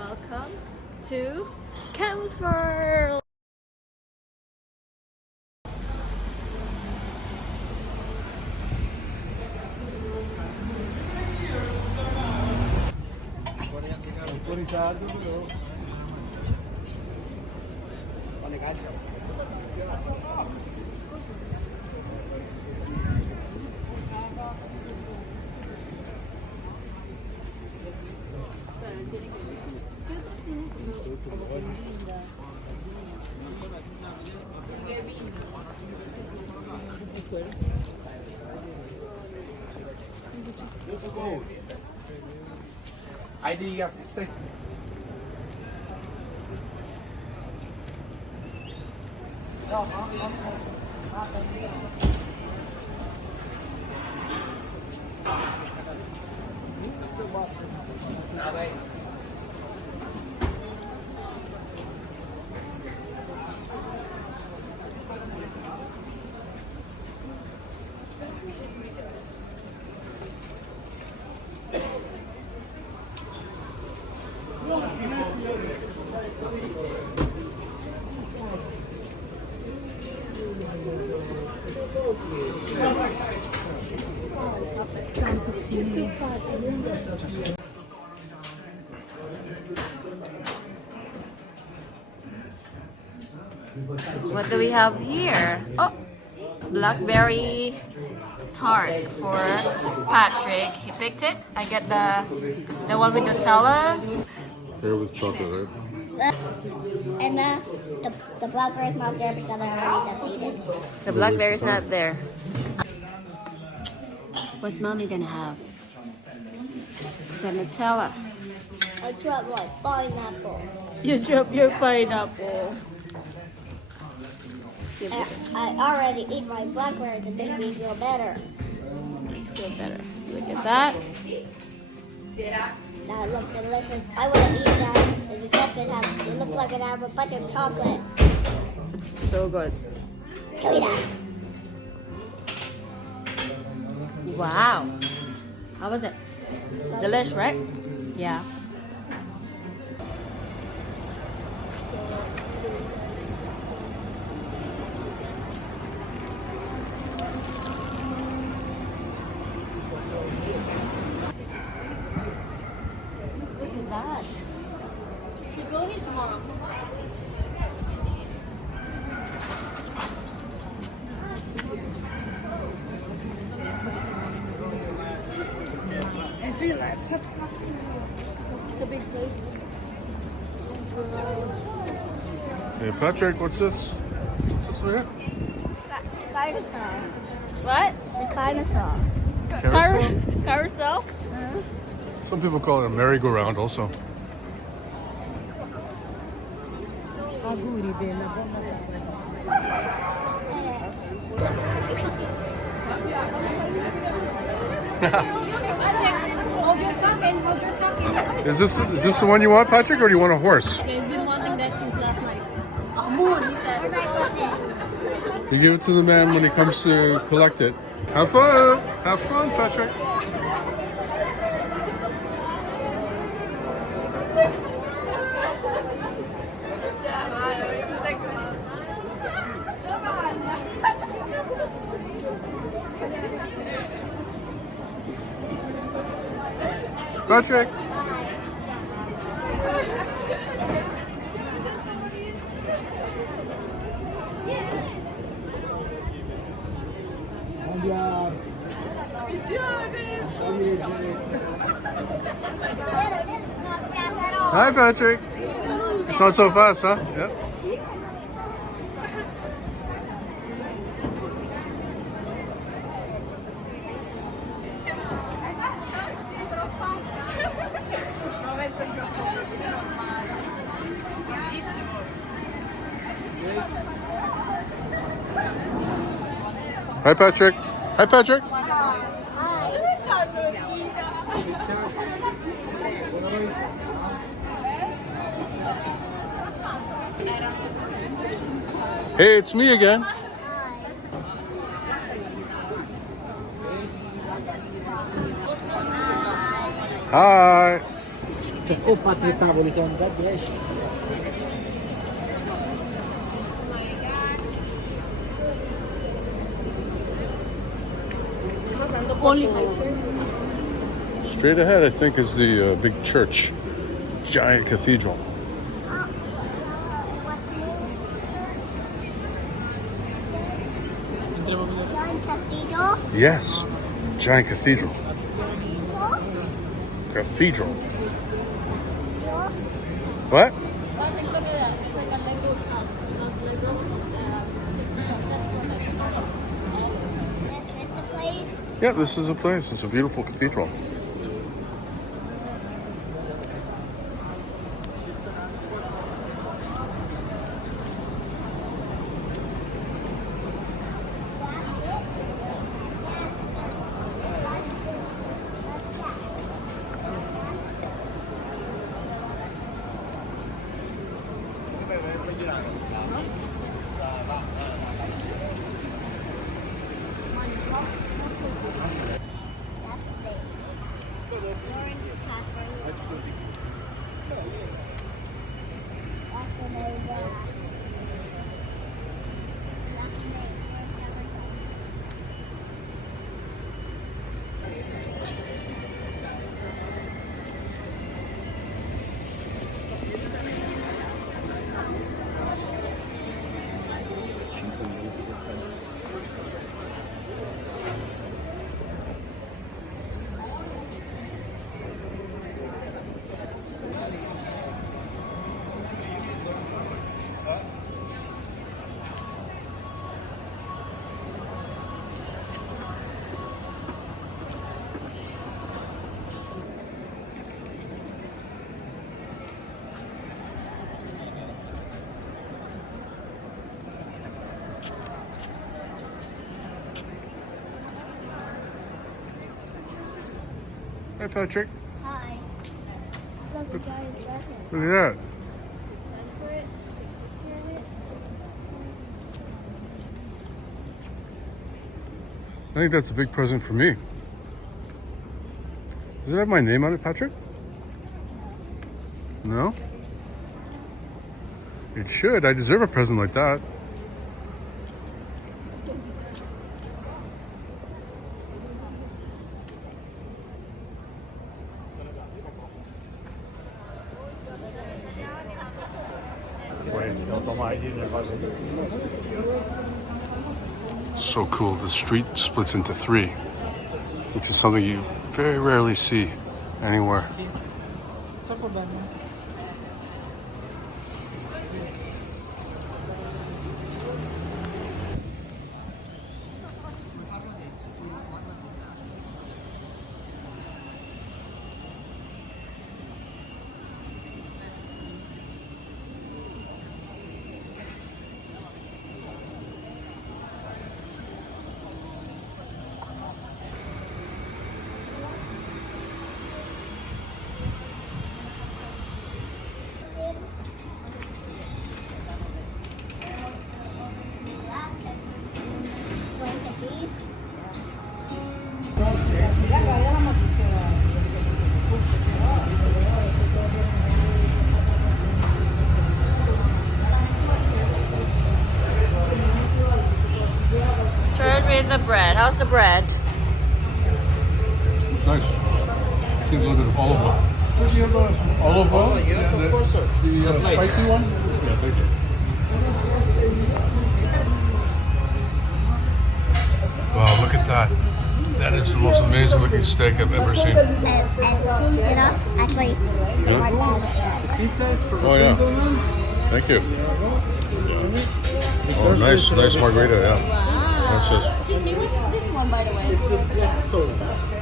Welcome to Carousel. ID Come to see me. What do we have here? Oh, blackberry tart for Patrick. He picked it. I get the one with Nutella. Here with chocolate, right? And the blackberry's not there because I already defeated. The blackberry's not there. What's mommy gonna have? The Nutella. I dropped my pineapple. You dropped your pineapple. And I already ate my blackberry to make me feel better. Feel better. Look at that. That looked delicious. I would have eaten that because it looked like it had a bunch of chocolate. So good. Can we that? Wow. How was it? Delish, right? Yeah. Look at that. Should go here tomorrow. I feel like it's a big place. Hey, Patrick, what's this? What's this here? Carnival. What? The carnival. Carousel? Carousel? Some people call it a merry-go-round also. Hold your talking, hold your talking. Is this the one you want, Patrick, or do you want a horse? He's been wanting that since last night. Moon, he said. You give it to the man when he comes to collect it. Have fun! Have fun, Patrick! Patrick! Hi, Patrick. It's not so fast, huh? Yep. Hi, Patrick. Hi, Patrick. Hey, it's me again. Hi. o fate i tavoli con da 10. Only Straight ahead, I think, is the big church, giant cathedral. Giant cathedral. Yes, giant cathedral. Cathedral. What? That's the place. Yeah, this is a place. It's a beautiful cathedral. Florence, Patrick. That's when they were. Hi, Patrick. Hi. Look at giant dragon. Look at that. I think that's a big present for me. Does it have my name on it, Patrick? No? It should. I deserve a present like that. So cool. The street splits into three, which is something you very rarely see anywhere. Turn with the bread. How's the bread? It's nice. See a little bit of olive oil. Olive oil? Yes, of course, sir. The spicy one? Yeah, thank you. Wow, look at that. That is the most amazing looking steak I've ever seen. And actually, my dad's. Pizza is for Oh, yeah. gentlemen. Thank you. Oh, nice margarita, yeah. Wow. This is- Excuse me, what's this one, by the way? It's a black salt.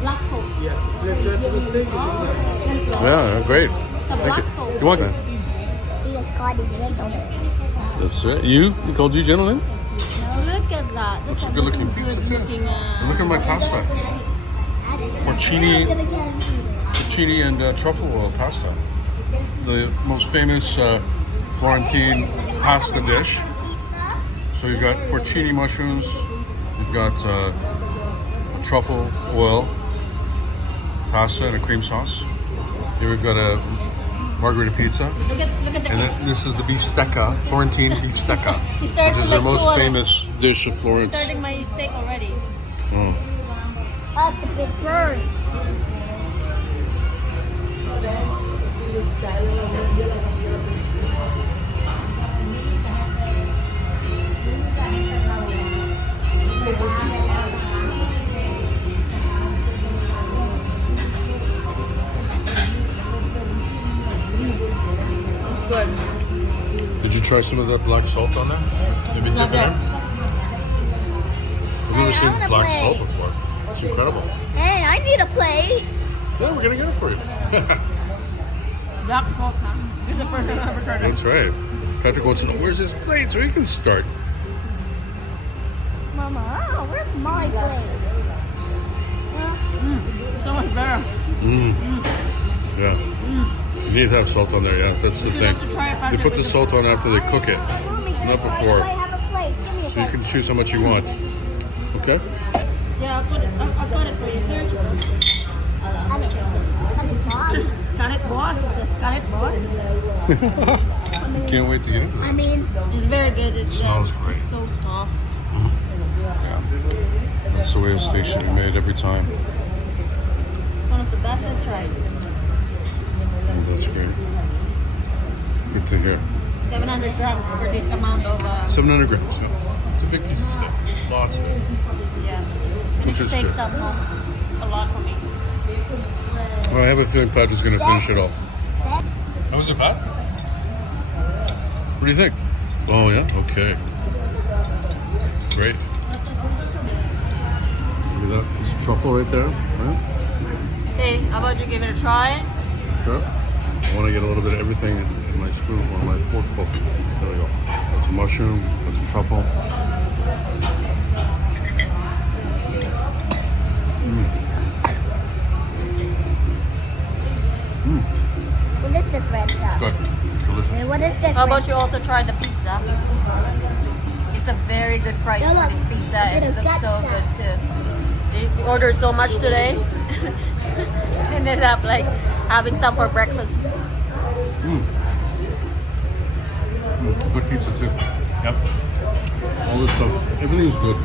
Black salt. Yeah, it's like that to the steak. Yeah, great. It's a Thank black you. salt. You want that? He was called a gentleman. That's right. You called you gentleman? Now look at that. That's a good looking pizza too. looking, Look at my pasta. Porcini and truffle oil pasta. The most famous Florentine pasta dish. So you've got porcini mushrooms, you've got truffle oil pasta and a cream sauce. Here we've got a margarita pizza. Look at the And then this is the bistecca, Florentine bistecca, He started which is with their like most two of them. famous dish of Florence. Starting my steak already. Mm. Oh, the big bird. It's good. Did you try some of that black salt on there? Maybe dip it in? I've never Hey, I seen wanna black play. salt before. It's incredible. Hey, I need a plate. Yeah, we're gonna get it for you. Black salt, huh? This is the first time I've ever tried it. That's right. Patrick wants to know where's his plate so he can start. Mama, oh, where's my plate? So much better. Yeah. You need to have salt on there, yeah. That's the You thing. have to try it, They Patrick, put the with salt on after they cook it. Mommy, can Not I try? before. I have a plate. Give me a So you plate. can choose how much you want. Okay? Yeah, I'll put it for you. There's got it, boss. It says got it, boss. Can't wait to get into I that. mean, It's very good. It Smells great. So soft. Yeah. That's the way a steak should be made every time. One of the best I've tried. Oh, that's great. Good to hear. 700 grams for this amount of. 700 grams. Yeah. It's a big piece of steak. Lots of it. Yeah. And Which it is takes good. up a lot for me. Well, I have a feeling Pat is going to finish it all. How was it, Pat? What do you think? Oh, yeah? Okay. Great. Look at that. There's truffle right there. Right? Hey, how about you give it a try? Sure. I want to get a little bit of everything in my spoon or my fork. There we go. Got some mushroom, got some truffle. what is this red stuff? Good. Delicious. What is this? How about you also try the pizza? It's a very good price Yeah, for look. this pizza and it Little looks so gut good too. We ordered so much today. Ended up like having some for breakfast. Good pizza too. Yep. All this stuff. Everything is good.